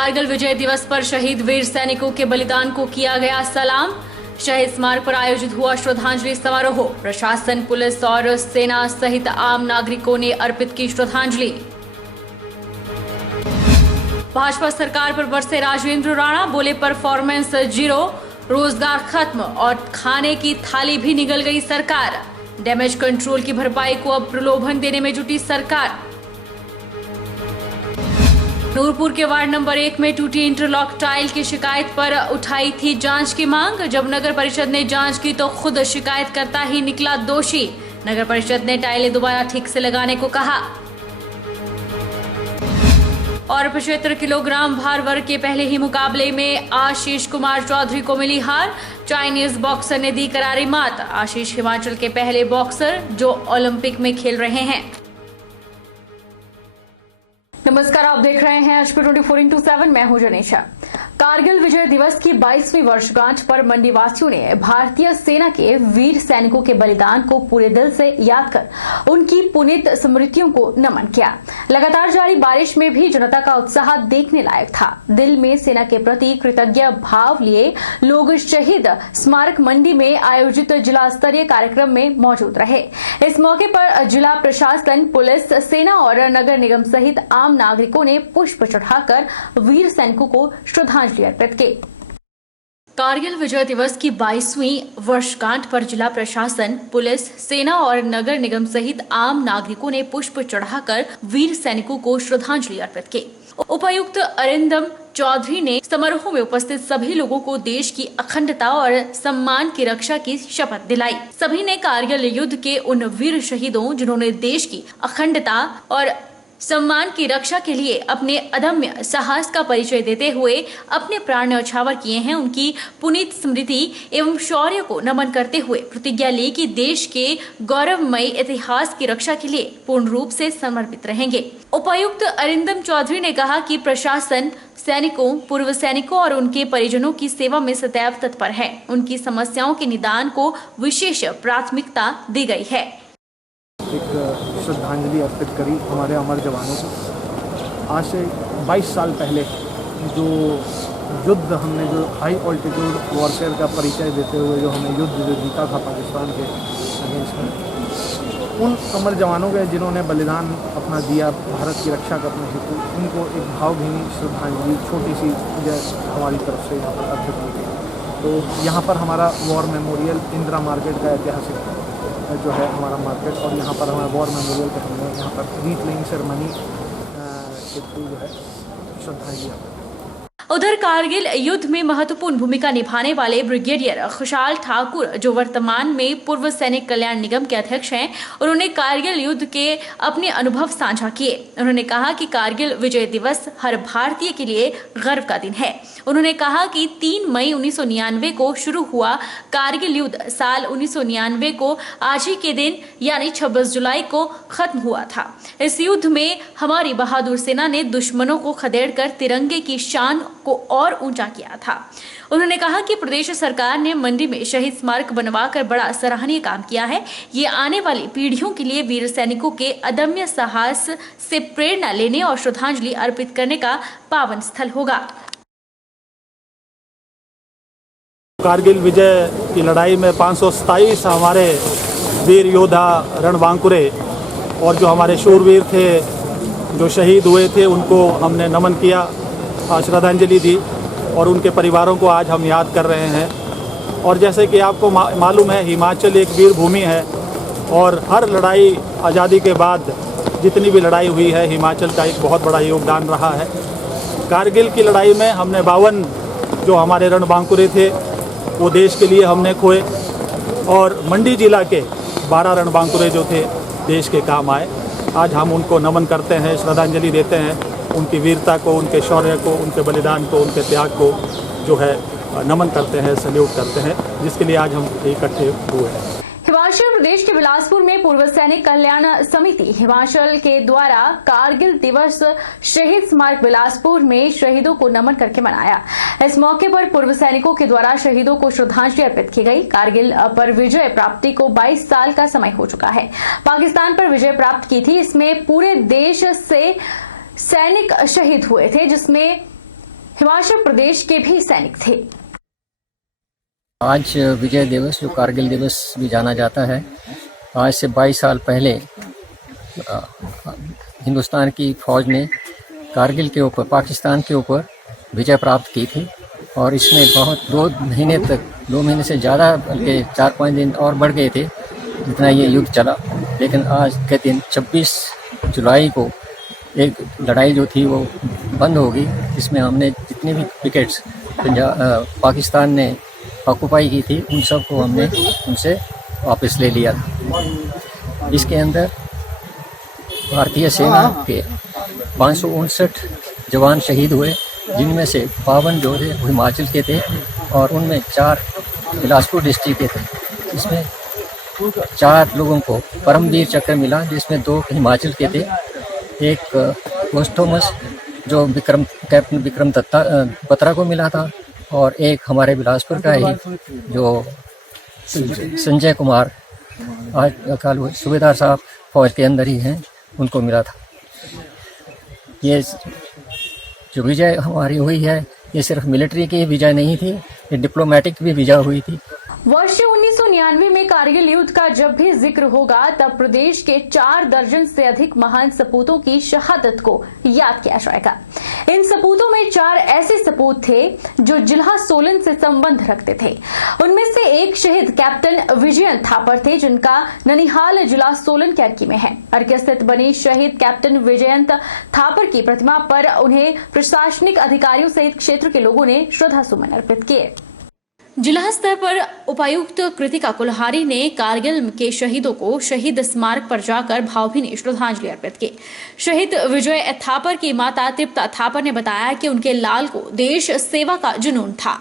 कारगिल विजय दिवस पर शहीद वीर सैनिकों के बलिदान को किया गया सलाम। शहीद स्मारक पर आयोजित हुआ श्रद्धांजलि समारोह। प्रशासन, पुलिस और सेना सहित आम नागरिकों ने अर्पित की श्रद्धांजलि। भाजपा सरकार पर बरसे राजेंद्र राणा, बोले परफॉर्मेंस जीरो, रोजगार खत्म और खाने की थाली भी निगल गई सरकार। डैमेज कंट्रोल की भरपाई को अब प्रलोभन देने में जुटी सरकार। नूरपुर के वार्ड नंबर 1 में टूटी इंटरलॉक टाइल की शिकायत पर उठाई थी जांच की मांग। जब नगर परिषद ने जांच की तो खुद शिकायतकर्ता ही निकला दोषी। नगर परिषद ने टाइलें दोबारा ठीक से लगाने को कहा। और 75 किलोग्राम भार वर्ग के पहले ही मुकाबले में आशीष कुमार चौधरी को मिली हार। चाइनीज बॉक्सर ने दी करारी मात। आशीष हिमाचल के पहले बॉक्सर जो ओलंपिक में खेल रहे हैं। नमस्कार, आप देख रहे हैं HP 24x7। मैं हूं जनीशा। कारगिल विजय दिवस की 22वीं वर्षगांठ पर मंडी वासियों ने भारतीय सेना के वीर सैनिकों के बलिदान को पूरे दिल से याद कर उनकी पुनीत स्मृतियों को नमन किया। लगातार जारी बारिश में भी जनता का उत्साह देखने लायक था। दिल में सेना के प्रति कृतज्ञ भाव लिए लोग शहीद स्मारक मंडी में आयोजित जिला स्तरीय कार्यक्रम में मौजूद रहे। इस मौके पर जिला प्रशासन, पुलिस, सेना और नगर निगम सहित आम नागरिकों ने पुष्प चढ़ाकर वीर सैनिकों को श्रद्धांजलि अर्पित की। कारगिल विजय दिवस की 22वीं वर्षगांठ पर जिला प्रशासन, पुलिस, सेना और नगर निगम सहित आम नागरिकों ने पुष्प चढ़ाकर वीर सैनिकों को श्रद्धांजलि अर्पित की। उपायुक्त अरिंदम चौधरी ने समारोह में उपस्थित सभी लोगों को देश की अखंडता और सम्मान की रक्षा की शपथ दिलाई। सभी ने कारगिल युद्ध के उन वीर शहीदों जिन्होंने देश की अखंडता और सम्मान की रक्षा के लिए अपने अदम्य साहस का परिचय देते हुए अपने प्राण न्यौछावर किए हैं, उनकी पुनीत स्मृति एवं शौर्य को नमन करते हुए प्रतिज्ञा ली कि देश के गौरवमय इतिहास की रक्षा के लिए पूर्ण रूप से समर्पित रहेंगे। उपायुक्त अरिंदम चौधरी ने कहा कि प्रशासन सैनिकों, पूर्व सैनिकों और उनके परिजनों की सेवा में सदैव तत्पर है। उनकी समस्याओं के निदान को विशेष प्राथमिकता दी गई है। एक श्रद्धांजलि अर्पित करी हमारे अमर जवानों को। आज से 22 साल पहले जो युद्ध हमने, जो हाई ऑल्टीट्यूड वॉरफेयर का परिचय देते हुए जो हमने युद्ध जो जीता था पाकिस्तान के अगेंस्ट में, उन अमर जवानों के जिन्होंने बलिदान अपना दिया भारत की रक्षा करने हेतु, उनको एक भावभीनी श्रद्धांजलि छोटी सी हमारी तरफ से यहाँ पर अर्पित की गई। तो यहाँ पर हमारा वॉर मेमोरियल इंदिरा मार्केट का ऐतिहासिक जो है हमारा मार्केट, और यहाँ पर हमारा वॉर मेमोरियल पे हमने यहाँ पर रीप्लेइंग सेरेमनी के थ्रू जो है श्रद्धांजलि। उधर कारगिल युद्ध में महत्वपूर्ण भूमिका निभाने वाले ब्रिगेडियर खुशहाल ठाकुर, जो वर्तमान में पूर्व सैनिक कल्याण निगम के अध्यक्ष हैं, उन्होंने कारगिल युद्ध के अपने अनुभव साझा किए। उन्होंने कहा कि कारगिल विजय दिवस हर भारतीय के लिए गर्व का दिन है। उन्होंने कहा कि 3 मई 1999 को शुरू हुआ कारगिल युद्ध साल 1999 को आज ही के दिन यानी 26 जुलाई को खत्म हुआ था। इस युद्ध में हमारी बहादुर सेना ने दुश्मनों को खदेड़कर तिरंगे की शान को और ऊंचा किया था। उन्होंने कहा कि प्रदेश सरकार ने मंडी में शहीद स्मारक बनवाकर बड़ा सराहनीय काम किया है। ये आने वाली पीढ़ियों के लिए वीर सैनिकों के अदम्य साहस से प्रेरणा लेने और श्रद्धांजलि अर्पित करने का पावन स्थल होगा। कारगिल विजय की लड़ाई में 527 हमारे वीर योद्धा रणबांकुरे और जो हमारे शूरवीर थे, जो शहीद हुए थे, उनको हमने नमन किया, श्रद्धांजलि दी और उनके परिवारों को आज हम याद कर रहे हैं। और जैसे कि आपको मालूम है, हिमाचल एक वीर भूमि है और हर लड़ाई आज़ादी के बाद जितनी भी लड़ाई हुई है, हिमाचल का एक बहुत बड़ा योगदान रहा है। कारगिल की लड़ाई में हमने 52 जो हमारे रणबांकुरे थे वो देश के लिए हमने खोए, और मंडी जिला के 12 रणबांकुरे जो थे देश के काम आए। आज हम उनको नमन करते हैं, श्रद्धांजलि देते हैं, उनकी वीरता को, उनके शौर्य को, उनके बलिदान को, उनके त्याग को जो है नमन करते हैं, सल्यूट करते हैं, जिसके लिए आज हम इकट्ठे हुए हैं। हिमाचल प्रदेश के बिलासपुर में पूर्व सैनिक कल्याण समिति हिमाचल के द्वारा कारगिल दिवस शहीद स्मारक बिलासपुर में शहीदों को नमन करके मनाया। इस मौके पर पूर्व सैनिकों के द्वारा शहीदों को श्रद्धांजलि अर्पित की गई। कारगिल पर विजय प्राप्ति को 22 साल का समय हो चुका है। पाकिस्तान पर विजय प्राप्त की थी। इसमें पूरे देश से सैनिक शहीद हुए थे, जिसमें हिमाचल प्रदेश के भी सैनिक थे। आज विजय दिवस, जो कारगिल दिवस भी जाना जाता है, आज से 22 साल पहले हिंदुस्तान की फौज ने कारगिल के ऊपर, पाकिस्तान के ऊपर विजय प्राप्त की थी। और इसमें बहुत 2 महीने से ज़्यादा, बल्कि 4-5 दिन और बढ़ गए थे जितना ये युद्ध चला। लेकिन आज के दिन 26 जुलाई को एक लड़ाई जो थी वो बंद हो गई, जिसमें हमने जितने भी विकेट्स पाकिस्तान ने ऑक्युपाई की थी उन सब को हमने उनसे वापस ले लिया था। इसके अंदर भारतीय सेना के 559 जवान शहीद हुए, जिनमें से 52 जो थे वो हिमाचल के थे और उनमें 4 बिलासपुर डिस्ट्रिक्ट के थे। इसमें 4 लोगों को परमवीर चक्र मिला, जिसमें 2 हिमाचल के थे, एक पोस्टोमस जो कैप्टन विक्रम बत्रा को मिला था, और एक हमारे बिलासपुर का ही जो संजय कुमार, आज कल सूबेदार साहब फौज के अंदर ही हैं, उनको मिला था। ये जो विजय हमारी हुई है, ये सिर्फ मिलिट्री की विजय नहीं थी, ये डिप्लोमेटिक भी विजय हुई थी। वर्ष 1999 में कारगिल युद्ध का जब भी जिक्र होगा, तब प्रदेश के 4 दर्जन से अधिक महान सपूतों की शहादत को याद किया जाएगा। इन सपूतों में 4 ऐसे सपूत थे जो जिला सोलन से संबंध रखते थे। उनमें से एक शहीद कैप्टन विजयंत थापर थे, जिनका ननिहाल जिला सोलन के अर्की में है। अर्की स्थित बनी शहीद कैप्टन विजयंत थापर की प्रतिमा पर उन्हें प्रशासनिक अधिकारियों सहित क्षेत्र के लोगों ने श्रद्धा सुमन अर्पित किए। जिला स्तर पर उपायुक्त कृतिका कुल्हारी ने कारगिल के शहीदों को शहीद स्मारक पर जाकर भावभीनी श्रद्धांजलि अर्पित की। शहीद विजय थापर की माता तृप्ता थापर ने बताया कि उनके लाल को देश सेवा का जुनून था।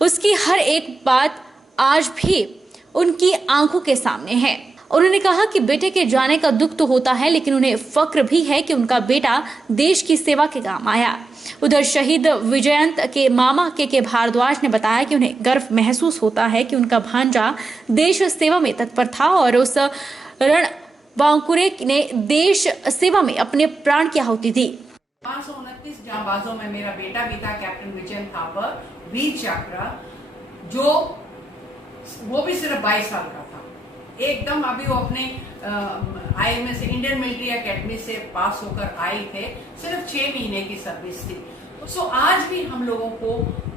उसकी हर एक बात आज भी उनकी आंखों के सामने है। उन्होंने कहा कि बेटे के जाने का दुख तो होता है, लेकिन उन्हें फक्र भी है कि उनका बेटा देश की सेवा के काम आया। उधर शहीद विजयंत के मामा के भारद्वाज ने बताया कि उन्हें गर्व महसूस होता है कि उनका भांजा देश सेवा में तत्पर था और उस रणबांकुरे ने देश सेवा में अपने प्राण की आहुति दी। 529 जांबाजों में मेरा बेटा भी था, कैप्टन विजयंत थापर, वीर चक्र, जो वो भी सिर्फ 22 साल का था। एकदम अभी वो अपने IMS इंडियन मिलिट्री एकेडमी से पास होकर आए थे, सिर्फ 6 महीने की सर्विस थी। सो आज भी हम लोगों को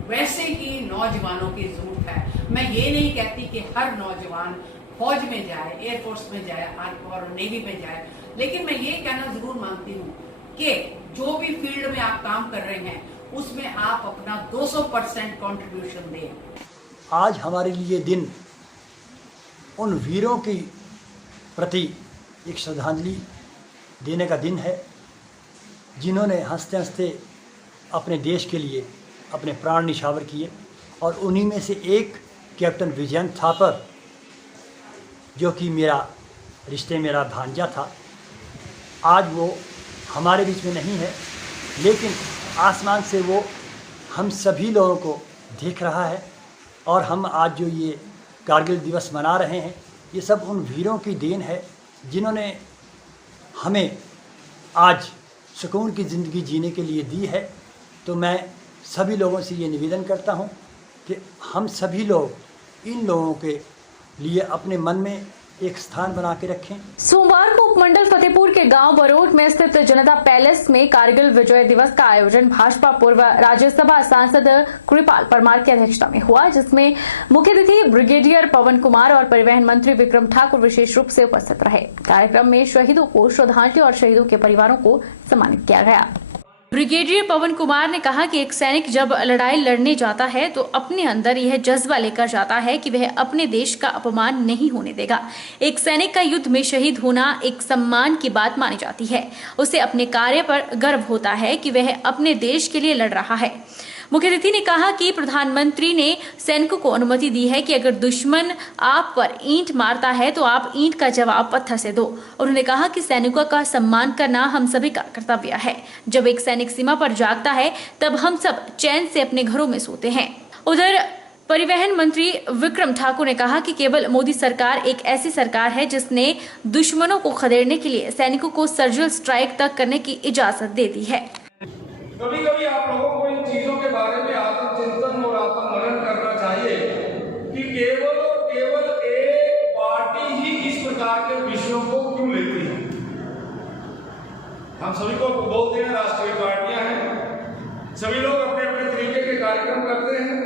वैसे ही नौजवानों की जरूरत है। मैं ये नहीं कहती कि हर नौजवान फौज में जाए, एयरफोर्स में जाए और नेवी में जाए, लेकिन मैं ये कहना जरूर मानती हूँ कि जो भी फील्ड में आप काम कर रहे हैं उसमें आप अपना 200% कंट्रीब्यूशन दें। आज हमारे लिए दिन उन वीरों की प्रति एक श्रद्धांजलि देने का दिन है, जिन्होंने हंसते हंसते अपने देश के लिए अपने प्राण निछावर किए। और उन्हीं में से एक कैप्टन विजयंत थापर, जो कि मेरा भांजा था। आज वो हमारे बीच में नहीं है, लेकिन आसमान से वो हम सभी लोगों को देख रहा है। और हम आज जो ये कारगिल दिवस मना रहे हैं, ये सब उन वीरों की देन है, जिन्होंने हमें आज सुकून की ज़िंदगी जीने के लिए दी है। तो मैं सभी लोगों से ये निवेदन करता हूँ कि हम सभी लोग इन लोगों के लिए अपने मन में एक स्थान बना के रखें। सोमवार को उपमंडल फतेहपुर के गांव बरोट में स्थित जनता पैलेस में कारगिल विजय दिवस का आयोजन भाजपा पूर्व राज्यसभा सांसद कृपाल परमार की अध्यक्षता में हुआ, जिसमें मुख्य अतिथि ब्रिगेडियर पवन कुमार और परिवहन मंत्री विक्रम ठाकुर विशेष रूप से उपस्थित रहे। कार्यक्रम में शहीदों को श्रद्धांजलि और शहीदों के परिवारों को सम्मानित किया गया। ब्रिगेडियर पवन कुमार ने कहा कि एक सैनिक जब लड़ाई लड़ने जाता है तो अपने अंदर यह जज्बा लेकर जाता है कि वह अपने देश का अपमान नहीं होने देगा। एक सैनिक का युद्ध में शहीद होना एक सम्मान की बात मानी जाती है। उसे अपने कार्य पर गर्व होता है कि वह अपने देश के लिए लड़ रहा है। मुख्य अतिथि ने कहा कि प्रधानमंत्री ने सैनिकों को अनुमति दी है कि अगर दुश्मन आप पर ईंट मारता है तो आप ईंट का जवाब पत्थर से दो। उन्होंने कहा कि सैनिकों का सम्मान करना हम सभी का कर्तव्य है। जब एक सैनिक सीमा पर जागता है तब हम सब चैन से अपने घरों में सोते हैं। उधर परिवहन मंत्री विक्रम ठाकुर ने कहा कि केवल मोदी सरकार एक ऐसी सरकार है जिसने दुश्मनों को खदेड़ने के लिए सैनिकों को सर्जिकल स्ट्राइक तक करने की इजाजत दे दी है। कभी कभी आप लोगों को इन चीजों के बारे हम सभी को बोलते हैं राष्ट्रीय पार्टियां हैं, सभी लोग अपने अपने तरीके के कार्यक्रम करते हैं,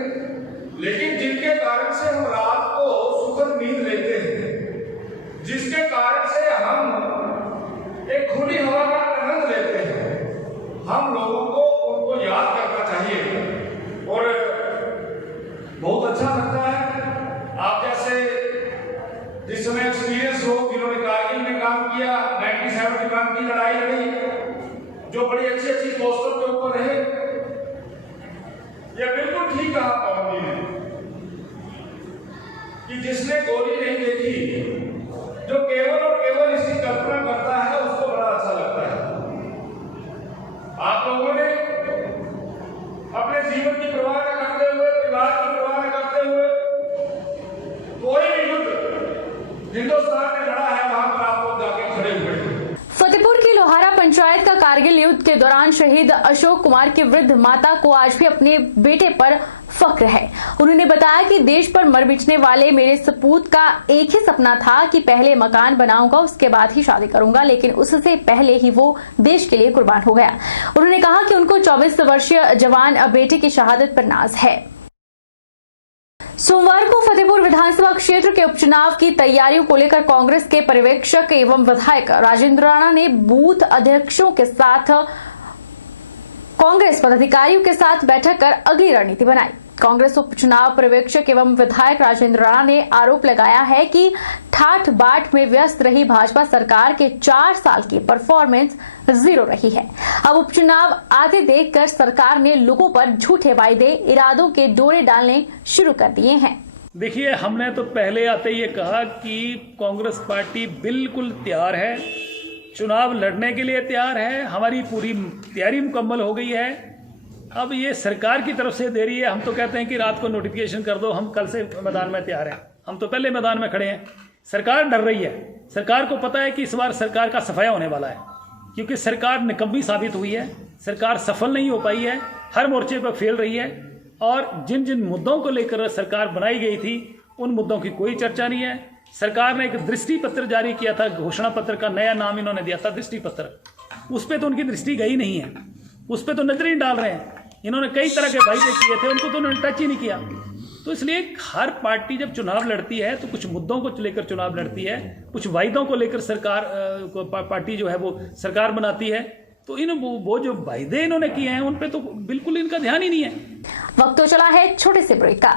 लेकिन जिनके कारण से हम रात को सुखद नींद लेते हैं, जिसके कारण से हम एक खुली हवा का आनंद लेते हैं, हम लोगों को उनको याद करना चाहिए। और बहुत अच्छा लगता है आप जैसे जिस समय एक्सपीरियंस लोग जिन्होंने कारगिल में काम किया, 97 की लड़ाई लड़ी, जो बड़ी अच्छी अच्छी पोस्टों के ऊपर रहे, यह बिल्कुल ठीक कहा पवन जी ने कि जिसने गोली नहीं देखी, जो केवल और केवल इसकी कल्पना करता है, उसको बड़ा अच्छा लगता है। आप लोगों ने अपने जीवन की परवाह न करते हुए, परिवार की परवाह न करते हुए कोई भी युद्ध हिंदुस्तान ने लड़ा है, वहां पर आप लोग जाके खड़े हुए हैं। फतेहपुर की लोहारा पंचायत का कारगिल युद्ध के दौरान शहीद अशोक कुमार की वृद्ध माता को आज भी अपने बेटे पर फख्र है। उन्होंने बताया कि देश पर मर मिटने वाले मेरे सपूत का एक ही सपना था कि पहले मकान बनाऊंगा, उसके बाद ही शादी करूंगा, लेकिन उससे पहले ही वो देश के लिए कुर्बान हो गया। उन्होंने कहा कि उनको 24 वर्षीय जवान बेटे की शहादत पर नाज है। सोमवार को फतेहपुर विधानसभा क्षेत्र के उपचुनाव की तैयारियों को लेकर कांग्रेस के पर्यवेक्षक एवं विधायक राजेंद्र राणा ने बूथ अध्यक्षों के साथ कांग्रेस पदाधिकारियों के साथ बैठक कर अगली रणनीति बनाई। कांग्रेस उपचुनाव पर्यवेक्षक एवं विधायक राजेंद्र राणा ने आरोप लगाया है कि ठाठ बाट में व्यस्त रही भाजपा सरकार के 4 साल की परफॉर्मेंस जीरो रही है। अब उपचुनाव आते देखकर सरकार ने लोगों पर झूठे वायदे, इरादों के डोरे डालने शुरू कर दिए हैं। देखिए, हमने तो पहले आते ये कहा कि कांग्रेस पार्टी बिल्कुल तैयार है, चुनाव लड़ने के लिए तैयार है, हमारी पूरी तैयारी मुकम्मल हो गई है। अब ये सरकार की तरफ से दे रही है, हम तो कहते हैं कि रात को नोटिफिकेशन कर दो, हम कल से मैदान में तैयार हैं, हम तो पहले मैदान में खड़े हैं। सरकार डर रही है, सरकार को पता है कि इस बार सरकार का सफाया होने वाला है, क्योंकि सरकार निकम्मी साबित हुई है, सरकार सफल नहीं हो पाई है, हर मोर्चे पर फेल रही है, और जिन जिन मुद्दों को लेकर सरकार बनाई गई थी उन मुद्दों की कोई चर्चा नहीं है। सरकार ने एक दृष्टि पत्र जारी किया था, घोषणा पत्र का नया नाम इन्होंने दिया था दृष्टि पत्र, उस पर तो उनकी दृष्टि गई नहीं है, उस पर तो नजर ही डाल रहे हैं। इन्होंने कई तरह के वायदे किए थे, उनको तो उन्होंने टच ही नहीं किया। तो इसलिए हर पार्टी जब चुनाव लड़ती है तो कुछ मुद्दों को लेकर चुनाव लड़ती है, कुछ वायदों को लेकर सरकार पार्टी जो है वो सरकार बनाती है। तो वो जो वायदे इन्होंने किए हैं उन पे तो बिल्कुल इनका ध्यान ही नहीं है। वक्त तो चला है छोटे से ब्रेक का।